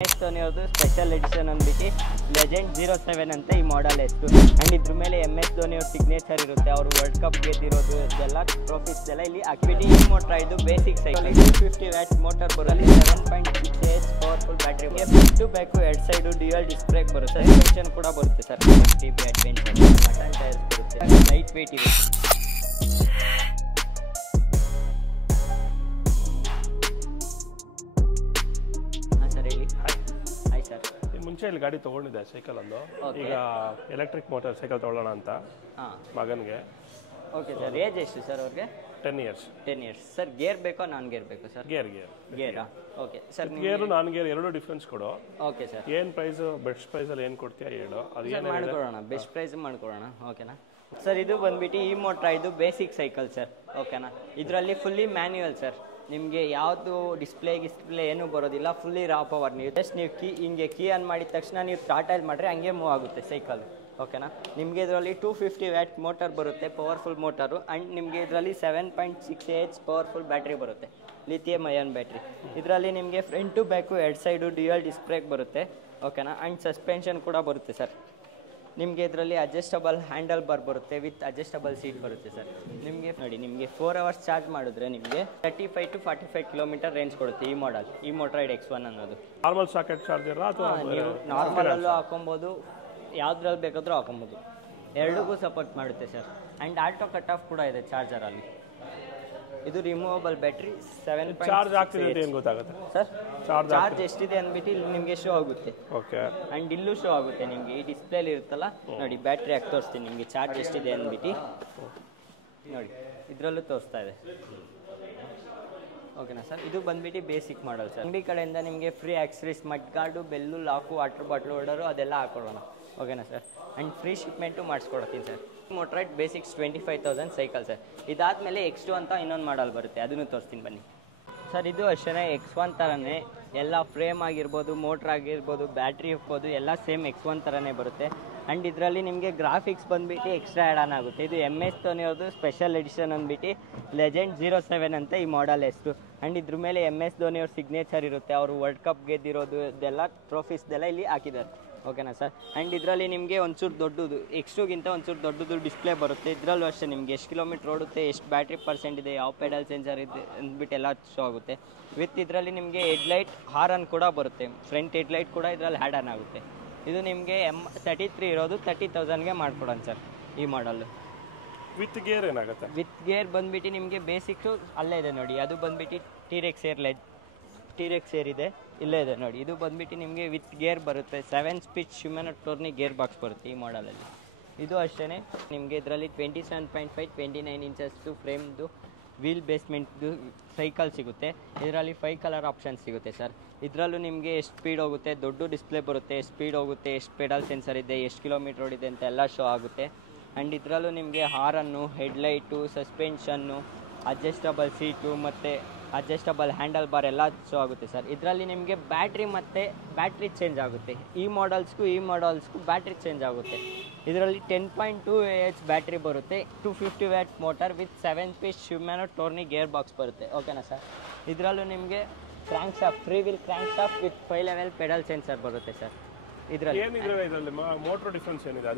ಟೋನಿಯವ್ರದ್ದು special edition ಅಂದ್ಬಿಟ್ಟು legend 07 ಅಂತ ಈ ಮಾಡೆಲ್ ಹೆಸರು. ಆ್ಯಂಡ್ ಇದ್ರ ಮೇಲೆ MS ಧೋನಿಯವ್ರ ಸಿಗ್ನೇಚರ್ ಇರುತ್ತೆ. ಅವರು ವರ್ಲ್ಡ್ ಕಪ್ ಗೆದ್ದಿರೋದು ಎಲ್ಲ ಟ್ರೋಫೀಸ್ ಎಲ್ಲ ಇಲ್ಲಿ ಹಾಕ್ಬಿಟ್ಟು ಈ ಮೋಟ್ರ್ ಇದು ಬೇಸಿಕ್ ಸೈಕಲ್ 250 ವ್ಯಾಟ್ ಮೋಟರ್ ಬರೋಲ್ಲಿ 7.6 AH powerful battery front to back ಎರಡು ಸೈಡು ಡ್ಯುಯಲ್ ಡಿಸ್ಕ್ ಬ್ರೇಕ್ ಬರುತ್ತೆ. ಸಸ್ಪೆನ್ಷನ್ ಕೂಡ ಬರುತ್ತೆ ಸರ್. TP ಅಡ್ವೆಂಚರ್ ಮಟನ್ ಟೈರ್ಸ್ ಬರುತ್ತೆ. ಲೈಟ್ ವೇಟ್ ಇರುತ್ತೆ. ಮುಂಚೆ ಇಲ್ಲಿ ಗಾಡಿ ತೊಗೊಂಡಿದ್ದೆ ಸೈಕಲ್ ಒಂದು. ಈಗ ಎಲೆಕ್ಟ್ರಿಕ್ ಮೋಟರ್ ಸೈಕಲ್ ತೊಗೊಳ್ಳೋಣ ಅಂತ ಮಗನಿಗೆ. Okay sir. ಏಜ್ ಎಷ್ಟು ಸರ್ ಅವ್ರಿಗೆ? 10 years. 10 years sir. ಗೇರ್ ಬೇಕೋ ನಾನ್ ಗೇರ್ ಬೇಕೋ ಸರ್? ಗೇರಾ? Okay sir. ಗೇರು ನಾನ್ ಗೇರ್ ಎರಡು ಡಿಫ್ರೆನ್ಸ್ ಕೊಡು. Okay sir. ಏನು ಪ್ರೈಸ್ ಬೆಸ್ಟ್ ಪ್ರೈಸಲ್ಲಿ ಏನು ಕೊಡ್ತೀಯಾ ಹೇಳು. ಅದು ಮಾಡ್ಕೊಡೋಣ, ಬೆಸ್ಟ್ ಪ್ರೈಸ್ ಮಾಡ್ಕೊಡೋಣ. ಓಕೆನಾ ಸರ್. ಇದು ಬಂದ್ಬಿಟ್ಟು ಈ ಮೋಟ್ರ್ ಇದು ಬೇಸಿಕ್ ಸೈಕಲ್ ಸರ್. ಓಕೆನಾ. ಇದರಲ್ಲಿ ಫುಲ್ಲಿ ಮ್ಯಾನ್ಯುವಲ್ ಸರ್. ನಿಮಗೆ ಯಾವುದು ಡಿಸ್ಪ್ಲೇ ಏನೂ ಬರೋದಿಲ್ಲ. ಫುಲ್ಲಿ ರಾ ಪವರ್. ನೀವು ಜಸ್ಟ್ ನೀವು ಹಿಂಗೆ ಕೀ ಆನ್ ಮಾಡಿದ ತಕ್ಷಣ ನೀವು ಸ್ಟಾರ್ಟ್ ಮಾಡಿದ್ರೆ ಹಂಗೆ ಮೂವ್ ಆಗುತ್ತೆ ಸೈಕಲ್. ಓಕೆನಾ. ನಿಮಗೆ ಇದರಲ್ಲಿ 250 ವ್ಯಾಟ್ ಮೋಟರ್ ಬರುತ್ತೆ, ಪವರ್ಫುಲ್ ಮೋಟರು. ಆ್ಯಂಡ್ ನಿಮಗೆ ಇದರಲ್ಲಿ 7.6 AH ಪವರ್ಫುಲ್ ಬ್ಯಾಟ್ರಿ ಬರುತ್ತೆ, ಲಿಥಿಯಂ ಅಯಾನ್ ಬ್ಯಾಟ್ರಿ. ಇದರಲ್ಲಿ ನಿಮಗೆ ಫ್ರಂಟ್ ಟು ಬ್ಯಾಕು ಎರಡು ಸೈಡು ಡ್ಯುಯಲ್ ಡಿಸ್ಕ್ ಬ್ರೇಕ್ ಬರುತ್ತೆ. ಓಕೆನಾ. ಆ್ಯಂಡ್ ಸಸ್ಪೆನ್ಷನ್ ಕೂಡ ಬರುತ್ತೆ ಸರ್. ನಿಮಗೆ ಇದರಲ್ಲಿ ಅಡ್ಜಸ್ಟಬಲ್ ಹ್ಯಾಂಡಲ್ ಬಾರ್ ಬರುತ್ತೆ ವಿತ್ ಅಡ್ಜಸ್ಟಬಲ್ ಸೀಟ್ ಬರುತ್ತೆ ಸರ್. ನಿಮಗೆ ನೋಡಿ, ನಿಮಗೆ 4 hours ಚಾರ್ಜ್ ಮಾಡಿದ್ರೆ ನಿಮಗೆ 35 to 45 ಕಿಲೋಮೀಟರ್ ರೇಂಜ್ ಕೊಡುತ್ತೆ ಈ ಮಾಡೆಲ್, ಈ ಮೋಟ್ರೈಡ್ X1 ಅನ್ನೋದು. ನಾರ್ಮಲ್ ಸಾಕೆಟ್ ಚಾರ್ಜರ್ ಅಥವಾ ನೀವು ನಾರ್ಮಲಲ್ಲೂ ಹಾಕೊಬೋದು, ಯಾವ್ದ್ರಲ್ಲಿ ಬೇಕಾದರೂ ಹಾಕೊಬೋದು. ಎರಡಿಗೂ ಸಪೋರ್ಟ್ ಮಾಡುತ್ತೆ sir. And Alto cut off ಕೂಡ ಇದೆ ಚಾರ್ಜರಲ್ಲಿ. ಇದು ರಿಮೂವಬಲ್ ಬ್ಯಾಟ್ರಿ. 7 ಚಾರ್ಜ್ ಆಗ್ತಿದೆ ಅಂತ ಏನು ಗೊತ್ತಾಗುತ್ತೆ ಸರ್? ಚಾರ್ಜ್ ಎಷ್ಟಿದೆ ಅಂದ್ಬಿಟ್ಟು ಇಲ್ಲಿ ನಿಮಗೆ ಶೋ ಆಗುತ್ತೆ. ಓಕೆ. ಆ್ಯಂಡ್ ಇಲ್ಲೂ ಶೋ ಆಗುತ್ತೆ ನಿಮಗೆ. ಈ ಡಿಸ್ಪ್ಲೇಲಿ ಇರುತ್ತಲ್ಲ ನೋಡಿ, ಬ್ಯಾಟ್ರಿ ಹಾಕಿ ತೋರಿಸ್ತೀನಿ ನಿಮಗೆ ಚಾರ್ಜ್ ಎಷ್ಟಿದೆ ಅಂದ್ಬಿಟ್ಟು. ನೋಡಿ ಇದರಲ್ಲೂ ತೋರಿಸ್ತಾ ಇದೆ. ಓಕೆನಾ ಸರ್. ಇದು ಬಂದ್ಬಿಟ್ಟು ಬೇಸಿಕ್ ಮಾಡಲ್ ಸರ್. ಅಂಗಡಿ ಕಡೆಯಿಂದ ನಿಮಗೆ free accessories, mudguard, bell, lock, water bottle holder ಅದೆಲ್ಲ ಹಾಕೊಡೋಣ. ಓಕೆನಾ ಸರ್. ಆ್ಯಂಡ್ ಫ್ರೀ ಶಿಪ್ಮೆಂಟು ಮಾಡಿಸ್ಕೊಡ್ತೀನಿ ಸರ್. ಮೋಟ್ರೈಡ್ ಬೇಸಿಕ್ಸ್ 25,000 ಸೈಕಲ್ ಸರ್. ಇದಾದಮೇಲೆ X2 ಅಂತ ಇನ್ನೊಂದು ಮಾಡಲ್ ಬರುತ್ತೆ, ಅದನ್ನು ತೋರಿಸ್ತೀನಿ ಬನ್ನಿ ಸರ್. ಇದು ಅಷ್ಟೇ X1 ಥರನೇ ಎಲ್ಲ ಫ್ರೇಮ್ ಆಗಿರ್ಬೋದು, ಮೋಟ್ರ್ ಆಗಿರ್ಬೋದು, ಬ್ಯಾಟ್ರಿ ಇರ್ಬೋದು, ಎಲ್ಲ ಸೇಮ್ X1 ಥರನೇ ಬರುತ್ತೆ. ಆ್ಯಂಡ್ ಇದರಲ್ಲಿ ನಿಮಗೆ ಗ್ರಾಫಿಕ್ಸ್ ಬಂದುಬಿಟ್ಟು ಎಕ್ಸ್ಟ್ರಾ ಆ್ಯಡ್ ಆನ್ ಆಗುತ್ತೆ. ಇದು MS ಧೋನಿಯವ್ರದ್ದು ಸ್ಪೆಷಲ್ ಎಡಿಷನ್ ಅಂದ್ಬಿಟ್ಟು ಲೆಜೆಂಡ್ 07 ಅಂತ ಈ ಮಾಡೆಲ್ ಹೆಸರು. ಆ್ಯಂಡ್ ಇದ್ರ ಮೇಲೆ MS ಧೋನಿಯವ್ರ ಸಿಗ್ನೇಚರ್ ಇರುತ್ತೆ. ಅವರು ವರ್ಲ್ಡ್ ಕಪ್ ಗೆದ್ದಿರೋದು ಇದೆಲ್ಲ ಟ್ರೋಫೀಸ್ದೆಲ್ಲ ಇಲ್ಲಿ ಹಾಕಿದ್ದಾರೆ. ಓಕೆನಾ ಸರ್. ಆ್ಯಂಡ್ ಇದರಲ್ಲಿ ನಿಮಗೆ ಒಂಚೂರು ದೊಡ್ಡದು X2ಗಿಂತ ಒಂಚೂರು ದೊಡ್ಡದು ಡಿಸ್ಪ್ಲೇ ಬರುತ್ತೆ. ಇದರಲ್ಲೂ ಅಷ್ಟೇ ನಿಮಗೆ ಎಷ್ಟು ಕಿಲೋಮೀಟ್ರ್ ಓಡುತ್ತೆ, ಎಷ್ಟು ಬ್ಯಾಟ್ರಿ ಪರ್ಸೆಂಟ್ ಇದೆ, ಯಾವ ಪೆಡಲ್ ಸೆನ್ಸರ್ ಇದೆ ಅಂದ್ಬಿಟ್ಟು ಎಲ್ಲ ಶೋ ಆಗುತ್ತೆ. ವಿತ್ ಇದರಲ್ಲಿ ನಿಮಗೆ ಹೆಡ್ಲೈಟ್ ಹಾರನ್ ಕೂಡ ಬರುತ್ತೆ. ಫ್ರಂಟ್ ಹೆಡ್ಲೈಟ್ ಕೂಡ ಇದರಲ್ಲಿ ಆ್ಯಡ್ ಆನ್ ಆಗುತ್ತೆ. ಇದು ನಿಮಗೆ M33 ಇರೋದು 30,000ಗೆ ಮಾಡ್ಕೊಡೋಣ ಸರ್ ಈ ಮಾಡಲ್ಲು. ವಿತ್ ಗೇರ್ ಏನಾಗುತ್ತೆ? ವಿತ್ ಗೇರ್ ಬಂದುಬಿಟ್ಟು ನಿಮಗೆ ಬೇಸಿಕ್ಸು ಅಲ್ಲೇ ಇದೆ ನೋಡಿ. ಅದು ಬಂದುಬಿಟ್ಟು T-Rex ಏರ್ ಇದೆ, ಇಲ್ಲೇ ಇದೆ ನೋಡಿ. ಇದು ಬಂದುಬಿಟ್ಟು ನಿಮಗೆ ವಿತ್ ಗೇರ್ ಬರುತ್ತೆ. 7 speed Shimano Tourney gearbox ಬರುತ್ತೆ ಈ ಮಾಡಲಲ್ಲಿ. ಇದು ಅಷ್ಟೇ ನಿಮಗೆ ಇದರಲ್ಲಿ 27.5 29 ಇಂಚಸ್ದು ಫ್ರೇಮ್ದು ವೀಲ್ ಬೇಸ್ಮೆಂಟ್ದು ಸೈಕಲ್ ಸಿಗುತ್ತೆ. ಇದರಲ್ಲಿ 5 ಕಲರ್ ಆಪ್ಷನ್ಸ್ ಸಿಗುತ್ತೆ ಸರ್. ಇದರಲ್ಲೂ ನಿಮಗೆ ಎಷ್ಟು ಸ್ಪೀಡ್ ಹೋಗುತ್ತೆ, ದೊಡ್ಡ ಡಿಸ್ಪ್ಲೇ ಬರುತ್ತೆ, ಎಷ್ಟು ಸ್ಪೀಡ್ ಹೋಗುತ್ತೆ, ಎಷ್ಟು ಪೆಡಲ್ ಸೆನ್ಸರ್ ಇದೆ, ಎಷ್ಟು ಕಿಲೋಮೀಟ್ರ್ ಓಡಿದೆ ಅಂತ ಎಲ್ಲ ಶೋ ಆಗುತ್ತೆ. ಆ್ಯಂಡ್ ಇದರಲ್ಲೂ ನಿಮಗೆ ಹಾರನ್ನು, ಹೆಡ್ಲೈಟು, ಸಸ್ಪೆನ್ಷನ್ನು, ಅಡ್ಜಸ್ಟಬಲ್ ಸೀಟು ಮತ್ತು ಅಡ್ಜಸ್ಟಬಲ್ ಹ್ಯಾಂಡಲ್ ಬಾರ್ ಎಲ್ಲ ಶೋ ಆಗುತ್ತೆ ಸರ್. ಇದರಲ್ಲಿ ನಿಮಗೆ ಬ್ಯಾಟ್ರಿ ಚೇಂಜ್ ಆಗುತ್ತೆ. ಈ ಮಾಡಲ್ಸ್ಗೂ ಬ್ಯಾಟ್ರಿ ಚೇಂಜ್ ಆಗುತ್ತೆ. ಇದರಲ್ಲಿ 10.2 AH ಬ್ಯಾಟ್ರಿ ಬರುತ್ತೆ, 250 watt motor with 7 speed Shimano Tourney gearbox ಬರುತ್ತೆ. ಓಕೆನಾ ಸರ್. ಇದರಲ್ಲೂ ನಿಮಗೆ crankshaft, freewheel crankshaft with 5 level pedal sensor ಬರುತ್ತೆ ಸರ್. ಇದರಲ್ಲಿ ಮೋಟ್ರ್ ಡಿಫ್ರೆನ್ಸ್ ಏನಿದೆ?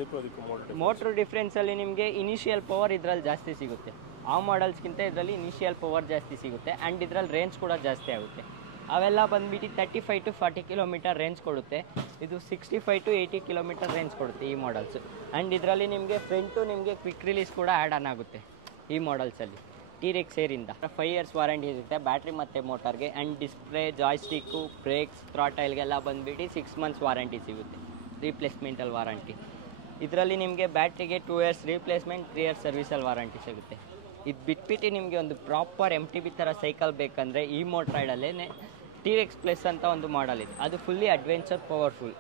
ಮೋಟ್ರ್ ಡಿಫ್ರೆನ್ಸಲ್ಲಿ ನಿಮಗೆ ಇನಿಷಿಯಲ್ ಪವರ್ ಇದರಲ್ಲಿ ಜಾಸ್ತಿ ಸಿಗುತ್ತೆ. ಆ ಮಾಡಲ್ಸ್ಗಿಂತ ಇದರಲ್ಲಿ ಇನಿಷಿಯಲ್ ಪವರ್ ಜಾಸ್ತಿ ಸಿಗುತ್ತೆ. ಆ್ಯಂಡ್ ಇದರಲ್ಲಿ ರೇಂಜ್ ಕೂಡ ಜಾಸ್ತಿ ಆಗುತ್ತೆ. ಅವೆಲ್ಲ ಬಂದುಬಿಟ್ಟು 35 to 40 ಕಿಲೋಮೀಟರ್ ರೇಂಜ್ ಕೊಡುತ್ತೆ. ಇದು 65 to 80 ಕಿಲೋಮೀಟರ್ ರೇಂಜ್ ಕೊಡುತ್ತೆ ಈ ಮಾಡಲ್ಸ್. ಆ್ಯಂಡ್ ಇದರಲ್ಲಿ ನಿಮಗೆ ಫ್ರಂಟು ನಿಮಗೆ ಕ್ವಿಕ್ ರಿಲೀಸ್ ಕೂಡ ಆ್ಯಡ್ ಆನ್ ಆಗುತ್ತೆ ಈ ಮಾಡಲ್ಸಲ್ಲಿ. T-Rex ಏರಿಂದ 5 years ವಾರಂಟಿ ಇರುತ್ತೆ ಬ್ಯಾಟ್ರಿ ಮತ್ತು ಮೋಟರ್ಗೆ. ಆ್ಯಂಡ್ ಡಿಸ್ಪ್ಲೇ, ಜಾಯ್ಸ್ಟಿಕ್ಕು, ಬ್ರೇಕ್ಸ್, ಥ್ರಾಟೈಲ್ಗೆಲ್ಲ ಬಂದುಬಿಟ್ಟು 6 months ವಾರಂಟಿ ಸಿಗುತ್ತೆ, ರೀಪ್ಲೇಸ್ಮೆಂಟಲ್ಲಿ ವಾರಂಟಿ. ಇದರಲ್ಲಿ ನಿಮಗೆ ಬ್ಯಾಟ್ರಿಗೆ 2 years ರೀಪ್ಲೇಸ್ಮೆಂಟ್, 3 years ಸರ್ವಿಸಲ್ಲಿ ವಾರಂಟಿ ಸಿಗುತ್ತೆ. ಇದು ಬಿಟ್ಬಿಟ್ಟು ನಿಮಗೆ ಒಂದು ಪ್ರಾಪರ್ MTB ಥರ ಸೈಕಲ್ ಬೇಕಂದರೆ ಈ ಮೋಟ್ರೈಡಲ್ಲೇ T-Rex ಪ್ಲಸ್ ಅಂತ ಒಂದು ಮಾಡಲ್ ಇದೆ. ಅದು fully adventure powerful,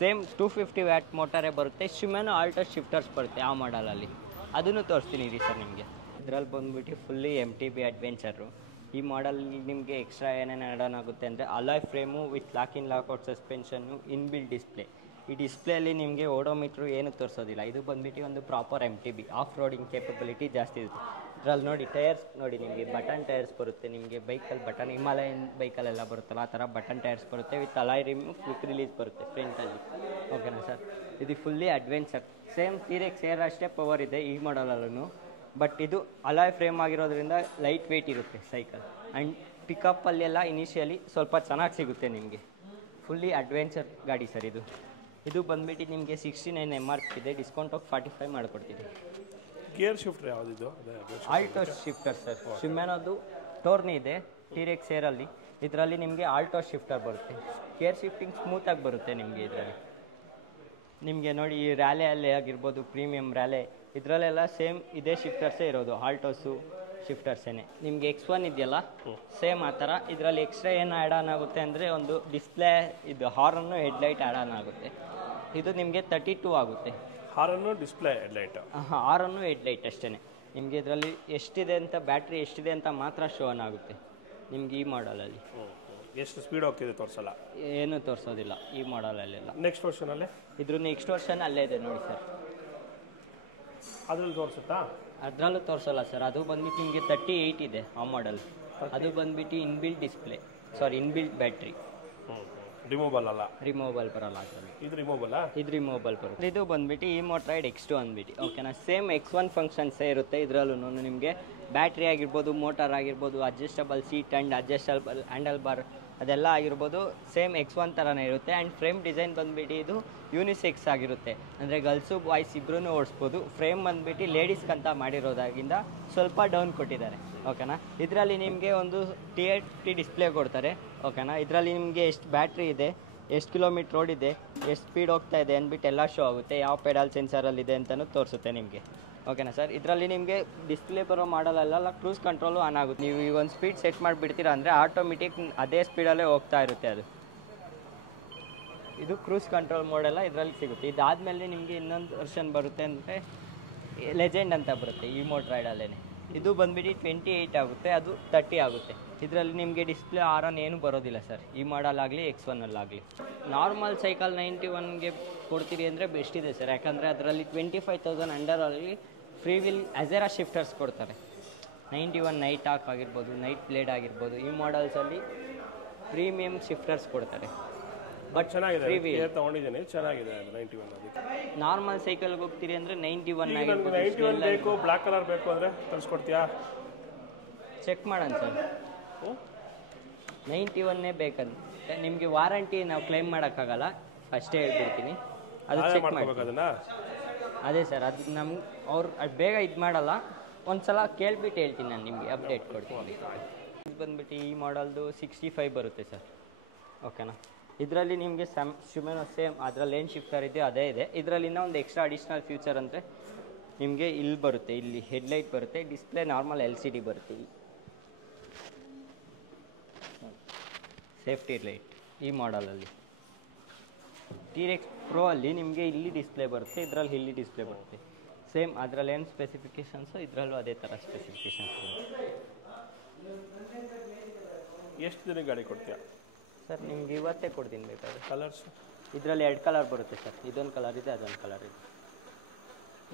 same 250 watt ಮೋಟರೇ ಬರುತ್ತೆ. ಶಿಮೆನೋ ಆಲ್ಟೋ ಶಿಫ್ಟರ್ಸ್ ಬರುತ್ತೆ ಆ ಮಾಡಲಲ್ಲಿ, ಅದನ್ನು ತೋರಿಸ್ತೀನಿ ರೀ ಸರ್ ನಿಮಗೆ. ಇದರಲ್ಲಿ ಬಂದುಬಿಟ್ಟು ಫುಲ್ಲಿ MTB ಅಡ್ವೆಂಚರು. ಈ ಮಾಡಲಲ್ಲಿ ನಿಮಗೆ ಎಕ್ಸ್ಟ್ರಾ ಏನೇನು ಆ್ಯಡ್ ಆನ್ ಆಗುತ್ತೆ ಅಂದರೆ alloy frame with lock in lockout suspension, inbuilt display. ಈ ಡಿಸ್ಪ್ಲೇಯಲ್ಲಿ ನಿಮಗೆ ಓಡೋಮೀಟ್ರು ಏನು ತೋರಿಸೋದಿಲ್ಲ. ಇದು ಬಂದುಬಿಟ್ಟು ಒಂದು proper MTB, off roading capability ಜಾಸ್ತಿ ಇರುತ್ತೆ. ಇದ್ರಲ್ಲಿ ನೋಡಿ ಟೈರ್ಸ್ ನೋಡಿ, ನಿಮಗೆ ಬಟನ್ ಟೈರ್ಸ್ ಬರುತ್ತೆ. ನಿಮಗೆ ಬೈಕಲ್ಲಿ ಬಟನ್ ಹಿಮಾಲಯನ್ ಬೈಕಲ್ಲೆಲ್ಲ ಬರುತ್ತಲ್ಲ ಆ ಥರ ಬಟನ್ ಟೈರ್ಸ್ ಬರುತ್ತೆ. With alloy rim quick release ಬರುತ್ತೆ ಫ್ರಂಟಲ್ಲಿ. ಓಕೆನಾ ಸರ್? ಇದು fully adventure. Same T-Rex air ಅಷ್ಟೇ ಪವರ್ ಇದೆ ಈ ಮಾಡಲಲ್ಲೂ. ಬಟ್ ಇದು ಅಲಾಯ್ ಫ್ರೇಮ್ ಆಗಿರೋದ್ರಿಂದ ಲೈಟ್ ವೆಯ್ಟ್ ಇರುತ್ತೆ ಸೈಕಲ್. ಆ್ಯಂಡ್ ಪಿಕಪ್ಪಲ್ಲೆಲ್ಲ ಇನಿಷಿಯಲಿ ಸ್ವಲ್ಪ ಚೆನ್ನಾಗಿ ಸಿಗುತ್ತೆ ನಿಮಗೆ. ಫುಲ್ಲಿ ಅಡ್ವೆಂಚರ್ ಗಾಡಿ ಸರ್ ಇದು. ಇದು ಬಂದುಬಿಟ್ಟು ನಿಮಗೆ 69 MRP ಇದೆ. ಡಿಸ್ಕೌಂಟ್ ಆಫ್ 45 ಮಾಡಿಕೊಡ್ತೀನಿ. ಗೇರ್ ಶಿಫ್ಟರ್ ಯಾವುದಿದು? Alto shifter sir. ಶಿಮೆನೋದು ಟೋರ್ನಿ ಇದೆ ಟಿ-ರೆಕ್ಸ್ ಏರಲ್ಲಿ. ಇದರಲ್ಲಿ ನಿಮಗೆ ಆಲ್ಟೋ ಶಿಫ್ಟರ್ ಬರುತ್ತೆ. ಗೇರ್ ಶಿಫ್ಟಿಂಗ್ ಸ್ಮೂತಾಗಿ ಬರುತ್ತೆ ನಿಮಗೆ ಇದರಲ್ಲಿ. ನಿಮಗೆ ನೋಡಿ ಈ ರ್ಯಾಲೆಯಲ್ಲಿ ಆಗಿರ್ಬೋದು, ಪ್ರೀಮಿಯಂ ರ್ಯಾಲೆ ಇದರಲ್ಲೆಲ್ಲ ಸೇಮ್ ಇದೇ ಶಿಫ್ಟರ್ಸೇ ಇರೋದು, ಆಲ್ಟೋಸು ಶಿಫ್ಟರ್ಸೇನೆ. ನಿಮಗೆ X1 ಇದೆಯಲ್ಲ ಸೇಮ್ ಆ ಥರ. ಇದರಲ್ಲಿ ಎಕ್ಸ್ಟ್ರಾ ಏನು ಆ್ಯಡ್ ಆನ್ ಆಗುತ್ತೆ ಅಂದರೆ ಒಂದು ಡಿಸ್ಪ್ಲೇ, ಇದು ಹಾರನ್ನು ಹೆಡ್ಲೈಟ್ ಆ್ಯಡ್ ಆನ್ ಆಗುತ್ತೆ. ಇದು ನಿಮಗೆ 32 ಆಗುತ್ತೆ. ಹಾರನ್ನು ಡಿಸ್ಪ್ಲೇ ಹೆಡ್ಲೈಟ್, ಹಾರನ್ನು ಹೆಡ್ಲೈಟ್ ಅಷ್ಟೇ. ನಿಮಗೆ ಇದರಲ್ಲಿ ಎಷ್ಟಿದೆ ಅಂತ, ಬ್ಯಾಟ್ರಿ ಎಷ್ಟಿದೆ ಅಂತ ಮಾತ್ರ ಶೋ ಆನ್ ಆಗುತ್ತೆ ನಿಮ್ಗೆ ಈ ಮಾಡಲಲ್ಲಿ. ಎಷ್ಟು ಸ್ಪೀಡ್ ಹೋಗ್ತಿದೆ ತೋರಿಸಲ್ಲ, ಏನೂ ತೋರಿಸೋದಿಲ್ಲ ಈ ಮಾಡಲಲ್ಲೆಲ್ಲ. ನೆಕ್ಸ್ಟ್ ವರ್ಷನಲ್ಲಿ ಇದ್ರ ನೆಕ್ಸ್ಟ್ ವರ್ಷನ್ ಅಲ್ಲೇ ಇದೆ ನೋಡಿ ಸರ್. ಅದ್ರಲ್ಲಿ ತೋರಿಸುತ್ತಾ? ಅದರಲ್ಲೂ ತೋರಿಸಲ್ಲ ಸರ್. ಅದು ಬಂದ್ಬಿಟ್ಟು ನಿಮಗೆ 38 ಇದೆ ಆ ಮಾಡಲ್. ಅದು ಬಂದ್ಬಿಟ್ಟು ಇನ್ಬಿಲ್ಟ್ ಡಿಸ್ಪ್ಲೇ, ಸಾರಿ ಇನ್ಬಿಲ್ಟ್ ಬ್ಯಾಟ್ರಿ. ರಿಮೂವಬಲ್ ಅಲ್ಲ, ರಿಮೂವಬಲ್ ಬರಲ್ಲ ಅದರಲ್ಲಿ. ಇದು ರಿಮೂವಬಲ್, ಇದು ರಿಮೂವಬಲ್ ಬರುತ್ತೆ. ಇದು ಬಂದ್ಬಿಟ್ಟು ಈ ಮೋಟ್ರೈಡ್ X2 ಅಂದ್ಬಿಟ್ಟು. ಓಕೆನಾ? ಸೇಮ್ X1 ಫಂಕ್ಷನ್ಸೇ ಇರುತ್ತೆ ಇದರಲ್ಲೂ. ನಿಮಗೆ ಬ್ಯಾಟ್ರಿ ಆಗಿರ್ಬೋದು, ಮೋಟಾರ್ ಆಗಿರ್ಬೋದು, adjustable seat and adjustable handle bar ಅದೆಲ್ಲ ಆಗಿರ್ಬೋದು ಸೇಮ್ X1 ಥರನೇ ಇರುತ್ತೆ. ಆ್ಯಂಡ್ ಫ್ರೇಮ್ ಡಿಸೈನ್ ಬಂದುಬಿಟ್ಟು ಇದು ಯೂನಿಸೆಕ್ಸ್ ಆಗಿರುತ್ತೆ. ಅಂದರೆ ಗರ್ಲ್ಸು ಬಾಯ್ಸ್ ಇಬ್ಬರೂ ಓಡಿಸ್ಬೋದು. ಫ್ರೇಮ್ ಬಂದುಬಿಟ್ಟು ಲೇಡೀಸ್ಗಂತ ಮಾಡಿರೋದಾಗಿಂದ ಸ್ವಲ್ಪ ಡೌನ್ ಕೊಟ್ಟಿದ್ದಾರೆ. ಓಕೆನಾ? ಇದರಲ್ಲಿ ನಿಮಗೆ ಒಂದು TFT ಡಿಸ್ಪ್ಲೇ ಕೊಡ್ತಾರೆ. ಓಕೆನಾ? ಇದರಲ್ಲಿ ನಿಮಗೆ ಎಷ್ಟು ಬ್ಯಾಟ್ರಿ ಇದೆ, ಎಷ್ಟು ಕಿಲೋಮೀಟ್ರ್ ಓಡಿದೆ, ಎಷ್ಟು ಸ್ಪೀಡ್ ಹೋಗ್ತಾ ಇದೆ ಅಂದ್ಬಿಟ್ಟು ಎಲ್ಲ ಶೋ ಆಗುತ್ತೆ. ಯಾವ ಪೆಡಲ್ ಸೆನ್ಸರಲ್ಲಿದೆ ಅಂತಲೂ ತೋರಿಸುತ್ತೆ ನಿಮಗೆ. ಓಕೆನಾ ಸರ್? ಇದರಲ್ಲಿ ನಿಮಗೆ ಡಿಸ್ಪ್ಲೇ ಬರೋ ಮಾಡಲೆಲ್ಲ ಕ್ರೂಸ್ ಕಂಟ್ರೋಲು ಆನ್ ಆಗುತ್ತೆ. ನೀವು ಈಗ ಒಂದು ಸ್ಪೀಡ್ ಸೆಟ್ ಮಾಡಿಬಿಡ್ತೀರಾ ಅಂದರೆ ಆಟೋಮೆಟಿಕ್ ಅದೇ ಸ್ಪೀಡಲ್ಲೇ ಹೋಗ್ತಾ ಇರುತ್ತೆ ಅದು. ಇದು ಕ್ರೂಸ್ ಕಂಟ್ರೋಲ್ ಮೋಡೆಲ್ಲ ಇದರಲ್ಲಿ ಸಿಗುತ್ತೆ. ಇದಾದಮೇಲೆ ನಿಮಗೆ ಇನ್ನೊಂದು ವರ್ಷನ್ ಬರುತ್ತೆ ಅಂದರೆ ಲೆಜೆಂಡ್ ಅಂತ ಬರುತ್ತೆ ಈ ಮೋಟ್ರೈಡಲ್ಲೇ. ಇದು ಬಂದುಬಿಟ್ಟು 28 ಆಗುತ್ತೆ, ಅದು 30 ಆಗುತ್ತೆ. ಇದರಲ್ಲಿ ನಿಮಗೆ ಡಿಸ್ಪ್ಲೇ ಆರನ್ ಏನೂ ಬರೋದಿಲ್ಲ ಸರ್ ಈ ಮಾಡಲಾಗಲಿ X1ಅಲ್ಲಾಗಲಿ. ನಾರ್ಮಲ್ ಸೈಕಲ್ 91ಗೆ ಕೊಡ್ತೀರಿ ಅಂದರೆ ಬೆಸ್ಟ್ ಇದೆ ಸರ್. ಯಾಕಂದರೆ ಅದರಲ್ಲಿ 25,000 ಅಂಡರಲ್ಲಿ ಫ್ರೀ ವಿಲ್ ಅಜೆರಾ ಶಿಫ್ಟರ್ಸ್ ಕೊಡ್ತಾರೆ. 91 ನೈಟ್ ಹಾಕ್ ಆಗಿರ್ಬೋದು, ನೈಟ್ ಬ್ಲೇಡ್ ಆಗಿರ್ಬೋದು, ಈ ಮಾಡಲ್ಸಲ್ಲಿ ಪ್ರೀಮಿಯಂ ಶಿಫ್ಟರ್ಸ್ ಕೊಡ್ತಾರೆ. ಬಟ್ ಚೆನ್ನಾಗಿದೆ, ತೊಗೊಂಡಿದ್ದೀನಿ, ಚೆನ್ನಾಗಿದೆ 91. ಅದಕ್ಕೆ ನಾರ್ಮಲ್ ಸೈಕಲ್ಗೆ ಹೋಗ್ತೀರಿ ಅಂದರೆ 91 91 ಬೇಕು, ಬ್ಲ್ಯಾಕ್ ಕಲರ್ ಬೇಕು ಅಂದರೆ ತರಿಸ್ಕೊಡ್ತೀಯಾ? ಚೆಕ್ ಮಾಡೋಣ ಸರ್. 91 ಬೇಕಂತ ನಿಮಗೆ ವಾರಂಟಿ ನಾವು ಕ್ಲೈಮ್ ಮಾಡೋಕ್ಕಾಗಲ್ಲ, ಫಸ್ಟೇ ಹೇಳ್ಬಿಡ್ತೀನಿ. ಅದು ಚೆಕ್ ಮಾಡಬೇಕು ಅದನ್ನು. ಅದೇ ಸರ್, ಅದು ನಮ್ಗೆ ಅವ್ರು ಅದು ಬೇಗ ಇದು ಮಾಡಲ್ಲ. ಒಂದು ಸಲ ಕೇಳ್ಬಿಟ್ಟು ಹೇಳ್ತೀನಿ ನಾನು ನಿಮಗೆ, ಅಪ್ಡೇಟ್ ಕೊಡ್ತೀನಿ. ಇದು ಬಂದುಬಿಟ್ಟು ಈ ಮಾಡಲ್ದು 65 ಬರುತ್ತೆ ಸರ್. ಓಕೆನಾ? ಇದರಲ್ಲಿ ನಿಮಗೆ ಶಿಮೆನೋ ಸೇಮ್ ಅದರಲ್ಲಿ ಏನು ಶಿಫ್ಟರ್ ಇದೆಯೋ ಅದೇ ಇದೆ. ಇದರಲ್ಲಿ ಇನ್ನೂ ಒಂದು ಎಕ್ಸ್ಟ್ರಾ ಅಡಿಷ್ನಲ್ ಫ್ಯೂಚರ್ ಅಂದರೆ ನಿಮಗೆ ಇಲ್ಲಿ ಬರುತ್ತೆ, ಇಲ್ಲಿ ಹೆಡ್ಲೈಟ್ ಬರುತ್ತೆ, ಡಿಸ್ಪ್ಲೇ ನಾರ್ಮಲ್ LCD ಬರುತ್ತೆ. ಸೇಫ್ಟಿ ಲೈಟ್ ಈ ಮಾಡಲಲ್ಲಿ. ಟಿ-ರೆಕ್ಸ್ ಪ್ರೋ ಅಲ್ಲಿ ನಿಮಗೆ ಇಲ್ಲಿ ಡಿಸ್ಪ್ಲೇ ಬರುತ್ತೆ, ಇದರಲ್ಲಿ ಇಲ್ಲಿ ಡಿಸ್ಪ್ಲೇ ಬರುತ್ತೆ. ಸೇಮ್ ಅದರಲ್ಲಿ ಏನು ಸ್ಪೆಸಿಫಿಕೇಷನ್ಸು ಇದರಲ್ಲೂ ಅದೇ ಥರ ಸ್ಪೆಸಿಫಿಕೇಷನ್ಸ್ ಬರುತ್ತೆ. ಎಷ್ಟು ದಿನ ಗಾಡಿ ಕೊಡ್ತೀಯಾ ಸರ್? ನಿಮ್ಗೆ ಇವತ್ತೇ ಕೊಡ್ತೀನಿ ಬೇಕಾದ್ರೆ. ಕಲರ್ಸ್ ಇದರಲ್ಲಿ 2 ಕಲರ್ ಬರುತ್ತೆ ಸರ್. ಇದೊಂದು ಕಲರ್ ಇದೆ, ಅದೊಂದು ಕಲರ್ ಇದೆ.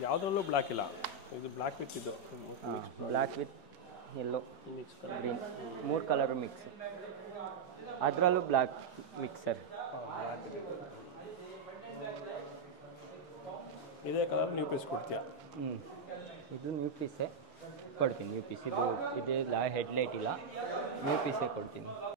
ಯಾವುದ್ರಲ್ಲೂ ಬ್ಲ್ಯಾಕ್ ಇಲ್ಲ, ಇದು ಬ್ಲ್ಯಾಕ್ ವಿತ್ ಇದು. ಹಾಂ, black with yellow green 3 colour mix. ಅದರಲ್ಲೂ ಬ್ಲ್ಯಾಕ್ ಮಿಕ್ಸ್ ಸರ್. ಇದೇ ಕಲರ್ ನ್ಯೂ ಪೀಸ್ ಕೊಡ್ತೀಯಾ? ಇದು ನ್ಯೂ ಪೀಸೇ ಕೊಡ್ತೀನಿ. ನ್ಯೂ ಪೀಸ್ ಇದು ಇದೆಲ್ಲ ಹೆಡ್ಲೈಟ್ ಇಲ್ಲ, ನ್ಯೂ ಪೀಸೇ ಕೊಡ್ತೀನಿ.